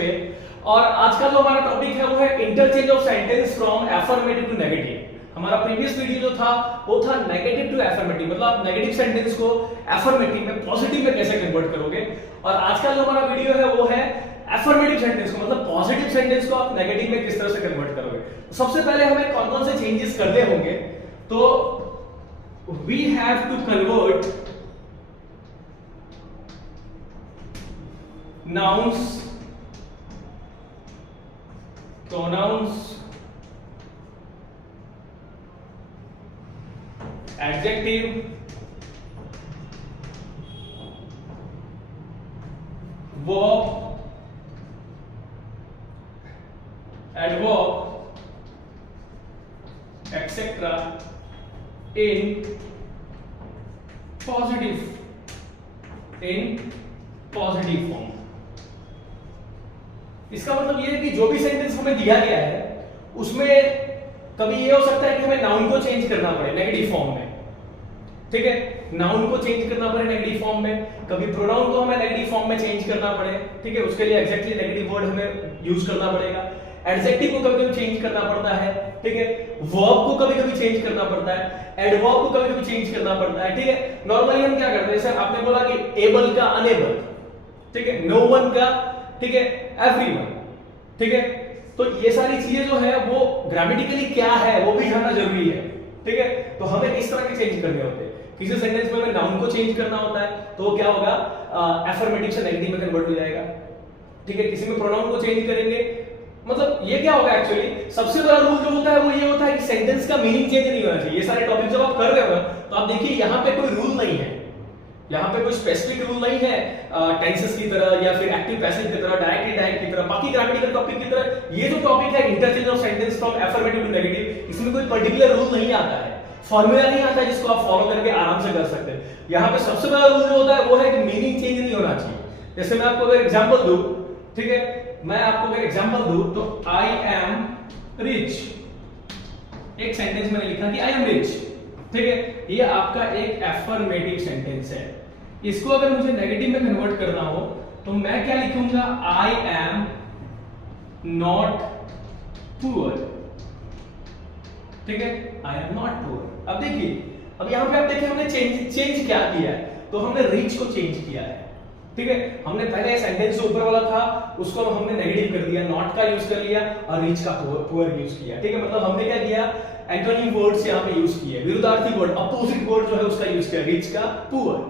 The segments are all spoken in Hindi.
पे। और आज का जो हमारा टॉपिक है वो है interchange of sentence from affirmative to negative. हमारा प्रीवियस वीडियो जो था वो था नेगेटिव टू अफर्मेटिव, मतलब आप नेगेटिव सेंटेंस को अफर्मेटिव में पॉजिटिव में कैसे कन्वर्ट करोगे। और आज का जो हमारा वीडियो है वो है अफर्मेटिव सेंटेंस को, मतलब पॉजिटिव सेंटेंस को आप नेगेटिव में किस तरह से कन्वर्ट करोगे। तो सबसे पहले हमें कौन कौन से चेंजेस करने होंगे, तो we have to convert nouns, pronouns, adjective, verb, adverb, etc. in positive form। इसका मतलब ये है कि जो भी सेंटेंस हमें दिया गया है उसमें कभी ये हो सकता है कि हमें नाउन को चेंज करना पड़े नेगेटिव फॉर्म में, ठीक है, नाउन को चेंज करना पड़े नेगेटिव फॉर्म में, कभी प्रोनाउन को हमें नेगेटिव फॉर्म में चेंज करना पड़े, ठीक है, उसके लिए एग्जैक्टली नेगेटिव वर्ड हमें यूज करना पड़ेगा। एडजेक्टिव को कभी-कभी चेंज करना पड़ता है, ठीक है, वर्ब को कभी-कभी चेंज करना पड़ता है, एडवर्ब को कभी-कभी चेंज करना पड़ता है, ठीक है। नॉर्मली हम क्या करते हैं, सर आपने बोला कि एबल का अनेबल, ठीक है, नो वन का, ठीक है, एवरीवन, ठीक है। तो ये सारी चीजें जो है वो ग्रामेटिकली क्या है वो भी जानना जरूरी है, ठीक है। तो हमें इस तरह के चेंज करने होते हैं। किसी सेंटेंस में हमें नाउन को चेंज करना होता है तो वो क्या होगा, अफर्मेटिव से नेगेटिव में कन्वर्ट हो जाएगा, ठीक है। किसी में प्रोनाउन को चेंज करेंगे, मतलब ये क्या होगा, एक्चुअली सबसे बड़ा रूल जो होता है वो ये होता है कि सेंटेंस का मीनिंग चेंज नहीं होना चाहिए। ये सारे टॉपिक जब आप कर रहे हो तो आप देखिए यहाँ पे कोई रूल नहीं है, यहाँ पे कोई स्पेसिफिक रूल नहीं है टेंसेस की तरह या फिर एक्टिव पैसिव की तरह, डायरेक्ट इनडायरेक्ट की तरह, बाकी ग्रामेटिकल टॉपिक की तरह। ये जो टॉपिक है interchange of sentence from affirmative to negative, इसमें कोई पर्टिकुलर रूल नहीं आता है, फॉर्मूला नहीं आता है जिसको आप फॉलो करके आराम से कर सकते हैं। यहाँ पे सबसे बड़ा रूल जो होता है वो है कि मीनिंग चेंज नहीं होना चाहिए। जैसे मैं आपको अगर एग्जांपल दूं, ठीक है, मैं आपको अगर एग्जांपल दूं तो आई एम रिच, एक सेंटेंस मैंने लिखा कि आई एम रिच, ठीक है, ये आपका एक अफर्मेटिव सेंटेंस है। इसको अगर मुझे नेगेटिव में कन्वर्ट करना हो तो मैं क्या लिखूंगा, आई एम नॉट पुअर, ठीक है, आई एम नॉट पुअर। अब देखिए, अब यहां पे आप देखिए हमने चेंज क्या किया है, तो हमने रिच को चेंज किया है, ठीक है। हमने पहले सेंटेंस जो ऊपर वाला था उसको हमने नेगेटिव कर दिया, नॉट का यूज कर लिया और रिच का पुअर यूज किया, ठीक है। मतलब हमने क्या किया, एंटोनिम वर्ड्स यहां पे यूज किए, विरुद्धार्थी वर्ड, अपोजिट वर्ड जो है उसका यूज किया, रिच का पुअर,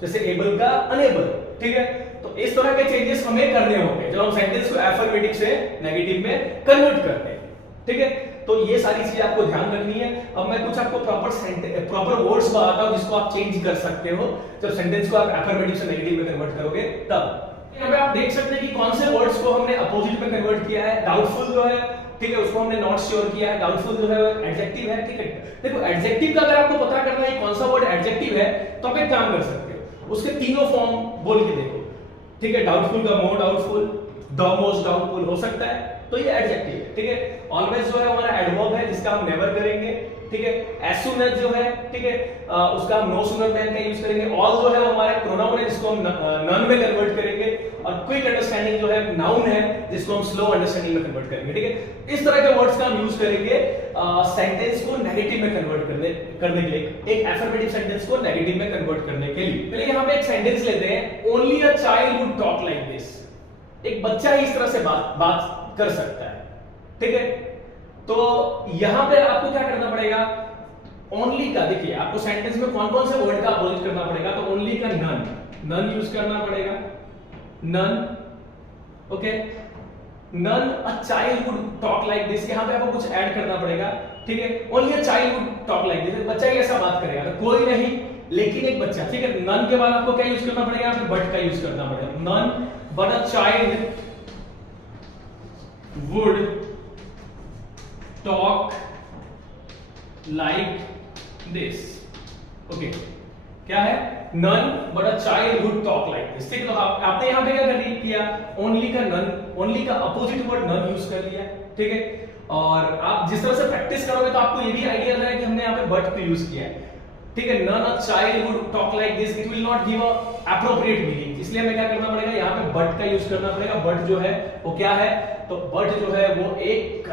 जैसे एबल का अनेबल, ठीक है। तो इस तरह के चेंजेस हमें करने होंगे जब हम सेंटेंस को अफर्मेटिव से नेगेटिव में कन्वर्ट करते हैं, ठीक है। तो ये सारी चीजें आपको ध्यान रखनी है। अब मैं कुछ आपको प्रॉपर वर्ड्स बताता हूं जिसको आप चेंज कर सकते हो जब सेंटेंस को आप अफर्मेटिव से नेगेटिव में कन्वर्ट करोगे तब। यहाँ पे आप देख सकते हैं कि कौन से वर्ड्स को हमने अपोजिट में कन्वर्ट किया है। डाउटफुल जो है, ठीक है, उसको हमने नॉट श्योर किया है। डाउटफुल जो है एडजेक्टिव है, ठीक है। देखो एडजेक्टिव का अगर आपको पता करना है कौन सा वर्ड एडजेक्टिव है तो आप एक काम कर सकते हो, उसके तीनों फॉर्म बोल के देखो, ठीक है। डाउटफुल का मोर डाउटफुल, द मोस्ट डाउटफुल हो सकता है, तो ये एडजेक्टिव है, ठीक है। ऑलवेज जो है हमारा एडवर्ब है जिसका हम नेवर करेंगे, ठीक है। एज सून एज जो है, ठीक है, उसका हम नो सूनर देन का यूज करेंगे। ऑल जो है हमारा प्रोनाउन है जिसको हम नन में कन्वर्ट करेंगे। और क्विक अंडरस्टैंडिंग जो है नाउन है जिसको हम स्लो अंडरस्टैंडिंग में कन्वर्ट करेंगे, ठीक है। इस तरह के वर्ड्स का हम यूज करेंगे सेंटेंस को नेगेटिव में कन्वर्ट करने के लिए, एक अफर्मेटिव सेंटेंस को नेगेटिव में कन्वर्ट करने के लिए। चलिए यहाँ पे एक सेंटेंस लेते हैं, only a child would talk like this. एक बच्चा ही इस तरह से बात कर सकता है, ठीक है। तो यहां पे आपको क्या करना पड़ेगा, ओनली का, देखिए आपको सेंटेंस में कौन कौन से वर्ड का अपोजिट करना पड़ेगा, तो ओनली का नन यूज करना पड़ेगा, none, okay. None a child would talk like this, यहां पे आपको कुछ ऐड करना पड़ेगा, ठीक है। Only a child would talk like this, बच्चा ही ऐसा बात करेगा, तो कोई नहीं लेकिन एक बच्चा, ठीक है। नन के बाद आपको क्या यूज करना पड़ेगा, फिर बट का यूज करना पड़ेगा, none but a child would talk like this, okay। क्या है, none but a child would talk like this, ठीक है। तो आपने यहाँ पे क्या किया, ओनली का नन, ओनली का अपोजिट वर्ड नन यूज कर लिया, ठीक है। और आप जिस तरह से प्रैक्टिस करोगे तो आपको ये भी आइडिया रहेगा कि हमने यहाँ पे बट को यूज किया है, ठीक है। None a child would talk like this, it will not give a appropriate meaning, reach, इसलिए हमें क्या करना पड़ेगा, यहाँ पे बट का यूज करना पड़ेगा। बट जो है वो क्या है, तो बट जो है वो एक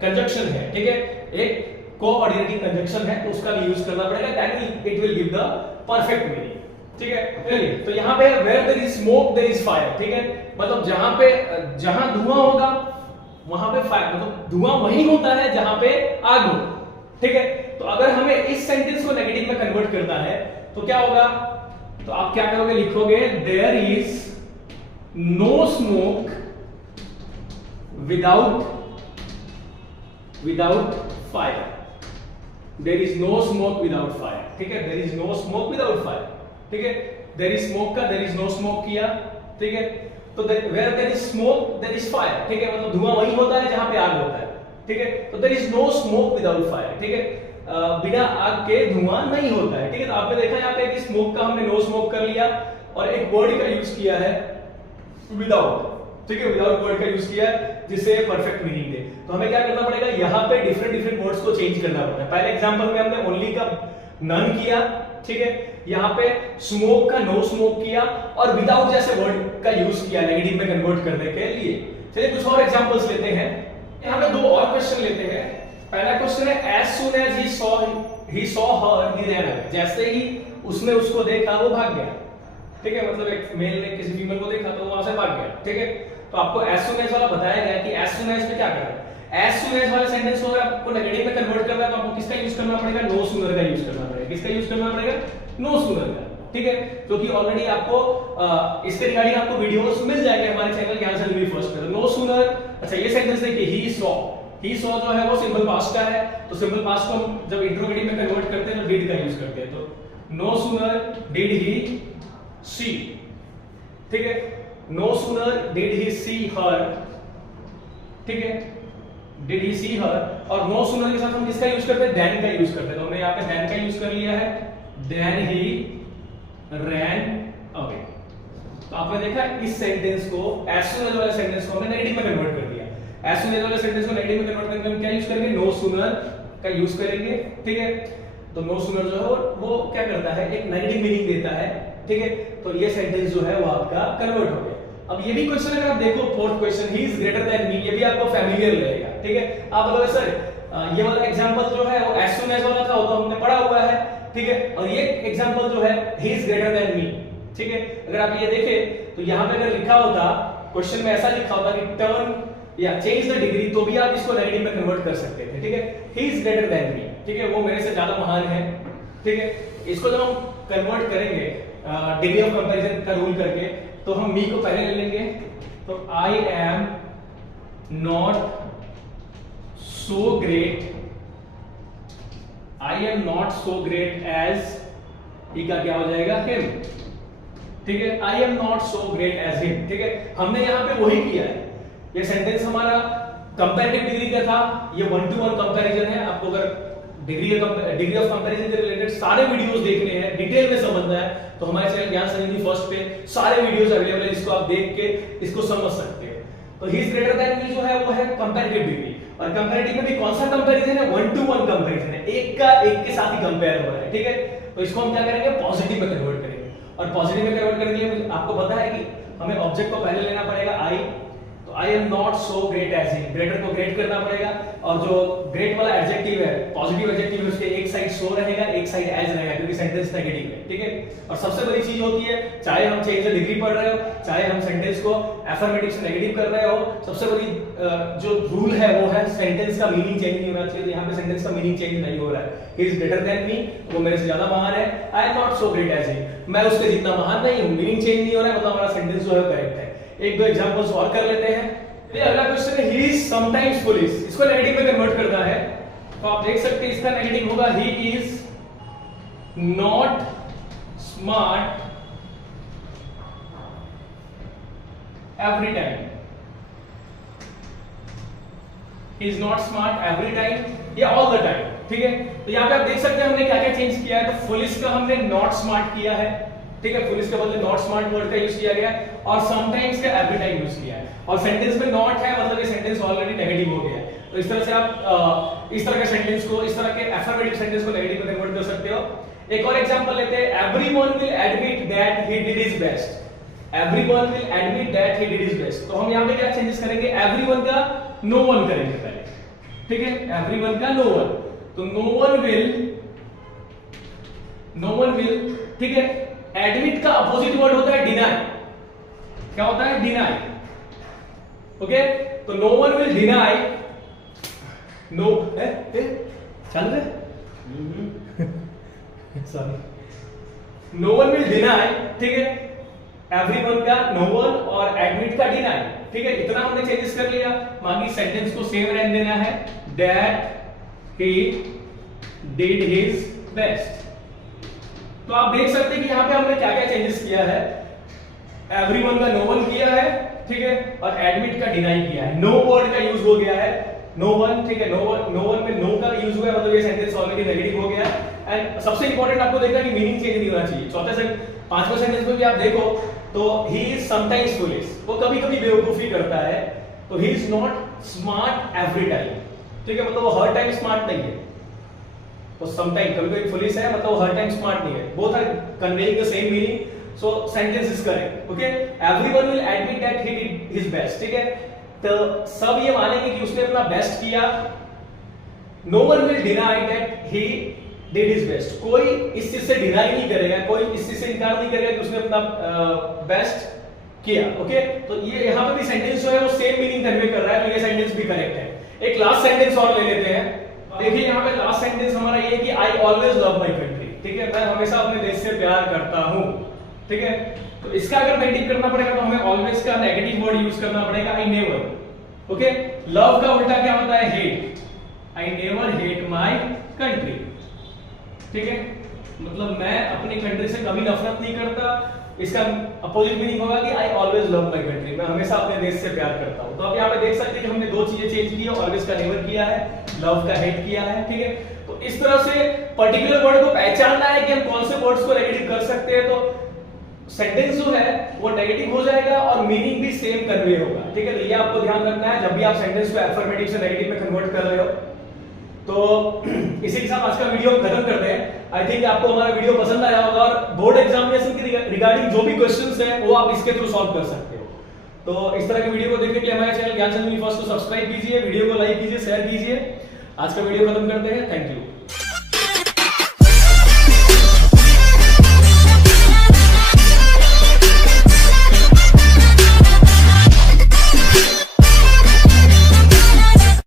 कंजक्शन है, ठीक है, एक कोऑर्डिनेटिंग कंजक्शन है, तो उसका भी यूज करना पड़ेगा, that it will give the perfect meaning, ठीक है। चलिए, तो यहाँ पे where there is smoke there is fire, ठीक है, मतलब जहां धुआं होगा वहां पे फायर, मतलब धुआं वही होता है जहां पे आग हो, ठीक है। तो अगर हमें इस सेंटेंस को नेगेटिव में कन्वर्ट करना है तो क्या होगा, तो आप क्या करोगे, लिखोगे there is no smoke without fire, there is no smoke without fire, ठीक है, there is no smoke without fire, ठीक है। देयर इज स्मोक का देयर इज नो स्मोक किया, ठीक है, तो where there is smoke there is fire, ठीक है, मतलब धुआं वही होता है जहां पे आग होता है, ठीक है। तो there is no smoke without fire, ठीक है, बिना आग के धुआं नहीं होता है, ठीक है। तो आपने देखा यहाँ पे कि स्मोक का हमने नो स्मोक कर लिया और एक वर्ड का यूज किया है विदाउट, ठीक है, विदाउट वर्ड का यूज किया है जिससे परफेक्ट मीनिंग दे। तो हमें क्या करना पड़ेगा, यहाँ पे डिफरेंट वर्ड्स को चेंज करना पड़ेगा। पहले एग्जांपल में हमने ओनली का नन किया, ठीक है, यहाँ पे स्मोक का नो स्मोक किया और विदाउट जैसे वर्ड का यूज किया नेगेटिव में कन्वर्ट करने के लिए। चलिए कुछ और एग्जांपल्स लेते हैं। यहाँ पे दो और क्वेश्चन लेते हैं। पहला क्वेश्चन है as soon as he saw her he ran away, जैसे ही उसने उसको देखा वो भाग गया, ठीक है, मतलब एक मेल ने किसी फीमेल को देखा तो वहां से भाग गया, ठीक है। तो आपको एज सून एज वाला बताया गया कि एज सून एज में क्या करना है। एज सून एज वाले सेंटेंस को अगर आपको नेगेटिव में कन्वर्ट करना है तो आपको किसका यूज करना पड़ेगा, नो सूनर का यूज करना पड़ेगा। किसका यूज करना पड़ेगा, नो सूनर का, ठीक है, क्योंकि ऑलरेडी आपको इसके रिगार्डिंग आपको वीडियोस मिल जाएंगे हमारे चैनल ज्ञान से लिवी फर्स्ट पे। नो सूनर, अच्छा ये सेंटेंस देखिए, ही सॉ जो है वो सिंपल पास्ट का है, तो सिंपल पास्ट को हम जब इंट्रोगेटिव में कन्वर्ट करते हैं तो डिड का यूज करते हैं, तो नो सूनर डिड ही सी, ठीक है, नो सूनर डिड ही सी हर, ठीक है, डिड ही सी हर, और नो सूनर के साथ हम किसका यूज करते हैं, देन का यूज करते हैं। तो हमने यहाँ पे देन का यूज कर लिया है, देन ही रैन अवे। तो आपने देखा इस सेंटेंस को एज सून एज वाले सेंटेंस को हमने नेगेटिव में कन्वर्ट कर दिया। एज सून एज वाले सेंटेंस को नेगेटिव में कन्वर्ट करके हम क्या यूज करेंगे, नो सूनर का यूज करेंगे, ठीक है। तो नो सूनर जो है वो क्या करता है, एक नेगेटिव मीनिंग देता है, ठीक है। तो ये सेंटेंस जो है वो आपका कन्वर्ट हो गया। अब ये भी क्वेश्चन अगर आप देखो, fourth question, he is greater than मी, ये भी आपको फैमिलियर रहेगा, ठीक है। आप बोलोगे सर ये वाला एग्जांपल जो है वो एज सून एज वाला था, वो तो हमने पढ़ा हुआ है, ठीक है, और ये एग्जांपल जो है ही इज ग्रेटर देन मी, ठीक है। अगर आप ये देखें तो यहाँ पे अगर लिखा होता, क्वेश्चन में ऐसा लिखा होता कि टर्न या चेंज द डिग्री, तो भी आप इसको नेगेटिव में कन्वर्ट कर सकते थे, ठीक है। ही इज ग्रेटर देन मी, ठीक है, वो मेरे से ज्यादा महान है, ठीक है। इसको जब हम कन्वर्ट करेंगे डिग्री ऑफ कंपैरिजन का रूल करके, तो हम मी को पहले ले लेंगे, तो I am not so great, I am not so great as, he का क्या हो जाएगा, हिम, ठीक है, I am not so great as him, ठीक है। हमने यहाँ पे वही किया है। ये सेंटेंस हमारा कंपैरेटिव डिग्री का था, ये 1 to 1 कंपैरिजन है। आपको अगर डिग्री ऑफ कंपैरिजन से रिलेटेड सारे वीडियोस देखने हैं, डिटेल में समझना है, तो हमारे चैनल ज्ञान संजीवनी फर्स्ट पे सारे वीडियोस अवेलेबल है, इसको आप देख के इसको समझ सकते हैं। तो ही इज ग्रेटर देन मी जो है वो है कंपैरेटिव डिग्री, और कंपैरेटिव में भी कौन सा कंपैरिजन है, 1 to 1 कंपैरिजन है, एक का एक के साथ ही कंपेयर हो रहा है, ठीक है। तो इसको हम क्या करेंगे, पॉजिटिव में कन्वर्ट करेंगे, और पॉजिटिव में कन्वर्ट करने के लिए आपको पता है कि हमें ऑब्जेक्ट को पहले लेना पड़ेगा आई, तो I am not so great as him, greater को ग्रेट करना पड़ेगा, और जो ग्रेट वाला एडजेक्टिव है, पॉजिटिव एडजेक्टिव है, उसके एक साइड सो रहेगा, एक साइड एज रहेगा, क्योंकि सेंटेंस नेगेटिव है, ठीक है। और सबसे बड़ी चीज होती है, चाहे हम चेंज द डिग्री पढ़ रहे हो, चाहे हम सेंटेंस को अफर्मेटिव से नेगेटिव कर रहे हो, सबसे बड़ी जो रूल है वो है सेंटेंस का मीनिंग चेंज नहीं होना चाहिए। तो यहाँ पे सेंटेंस का मीनिंग चेंज नहीं हो रहा है, he is greater than me, वो मेरे से ज्यादा महान है, I am not so great as him, मैं उसके जितना महान नहीं हूं, मीनिंग चेंज नहीं हो रहा है, मतलब हमारा सेंटेंस जो है करेक्ट है। एक दो एग्जांपल्स और कर लेते हैं। ये अगला क्वेश्चन है, ही इज समटाइम्स फुलिश, इसको नेगेटिव में कन्वर्ट करना है, तो आप देख सकते हैं इसका नेगेटिव होगा, he is not smart every time, he is not smart every time या ऑल द टाइम, ठीक है। तो यहाँ पे आप देख सकते हैं हमने क्या क्या चेंज किया है। तो फुलिश का हमने नॉट स्मार्ट किया है, ठीक है, फुलिश के बदले नॉट स्मार्ट वर्ड का यूज किया गया है, और समटाइम्स का एवरी टाइम यूज किया है, और सेंटेंस में नॉट है, मतलब ये सेंटेंस ऑलरेडी नेगेटिव हो गया है। तो इस तरह से आप इस तरह के सेंटेंस को, इस तरह के अफर्मेटिव सेंटेंस को नेगेटिव में कन्वर्ट कर सकते हो। एक और एग्जांपल लेते हैं, everyone will admit that he did his best, everyone will admit that he did his best. तो हम यहाँ पे क्या चेंजेस करेंगे, एवरीवन का नो वन करेंगे पहले, ठीक है, एवरीवन का नो वन। तो नो वन विल, ठीक है। एडमिट का अपोजिट वर्ड होता है डिनाई। क्या होता है, डिनाई, ओके। तो no one will deny, no चल रहे sorry, no one will deny, ठीक है, एवरीवन का नो वन और एडमिट का डिनाई, ठीक है। इतना हमने चेंजेस कर लिया। बाकी सेंटेंस को सेम रहने देना है, that he did his best. तो आप देख सकते हैं कि यहां पे हमने क्या क्या चेंजेस किया है। एवरीवन का नो वन किया है, ठीक है, और एडमिट का डिनाई किया है। नो वर्ड का यूज हो गया है, नो वन, ठीक है, नो वन में नो का यूज हुआ है, मतलब ये सेंटेंस ऑलरेडी नेगेटिव हो गया है। एंड सबसे इंपॉर्टेंट आपको देखना कि मीनिंग चेंज नहीं होना चाहिए। पांचवें सेंटेंस में भी आप देखो तो ही इज समटाइम्स फुलिश, वो कभी-कभी बेवकूफी करता है। तो he is not smart every time, ठीक है, मतलब वो हर टाइम स्मार्ट नहीं है। तो समटाइम कभी-कभी फुलिश है, मतलब वो हर टाइम स्मार्ट नहीं है। Both are conveying the same meaning, so sentence is correct, okay. Everyone will admit that he did his best, ठीक है। तो सब ये मानेंगे कि उसने अपना बेस्ट किया। No one will deny that he did his best, कोई इस चीज से डिनाई नहीं करेगा, कोई इस चीज से इनकार नहीं करेगा कि उसने अपना बेस्ट किया, ओके। तो ये यहाँ पे भी सेंटेंस जो है वो सेम मीनिंग कन्वे कर रहा है, तो ये सेंटेंस भी करेक्ट है। एक लास्ट सेंटेंस और ले लेते हैं। देखिए यहाँ पे लास्ट सेंटेंस हमारा ये है कि I always love my country, ठीक है, मैं हमेशा अपने देश से प्यार करता हूं, ठीक है। तो इसका अगर नेगेटिव करना पड़ेगा तो हमें ऑलवेज का नेगेटिव वर्ड यूज करना पड़ेगा, आई नेवर, ओके। लव का उल्टा क्या होता है, hate, I never hate my country, ठीक है, मतलब मैं अपनी कंट्री से कभी नफरत नहीं करता। इसका अपोजिट मीनिंग होगा कि I always love my country, मैं हमेशा अपने देश से प्यार करता हूं। तो आप यहाँ पे देख सकते हैं कि हमने दो चीजें चेंज की है, ऑलवेज का नेवर किया है, लव का हेट किया है, ठीक है। तो इस तरह से पर्टिकुलर वर्ड को पहचानना है कि हम कौन से वर्ड्स को नेगेटिव कर सकते हैं। तो सेंटेंस जो है वो नेगेटिव हो जाएगा और मीनिंग भी सेम कन्वे होगा, ठीक है। तो ये आपको ध्यान रखना है जब भी आप सेंटेंस को अफर्मेटिव से नेगेटिव में कन्वर्ट कर रहे हो। तो इसी के साथ आज का वीडियो खत्म करते हैं। आई थिंक आपको हमारा वीडियो पसंद आया होगा और बोर्ड एग्जामिनेशन के रिगार्डिंग जो भी क्वेश्चंस हैं वो आप इसके थ्रू सॉल्व कर सकते हो। तो इस तरह के वीडियो को देखने के लिए हमारे चैनल ज्ञान चंद यूनिवर्स को सब्सक्राइब कीजिए, वीडियो को लाइक कीजिए, शेयर कीजिए। आज का वीडियो खत्म करते हैं, थैंक यू।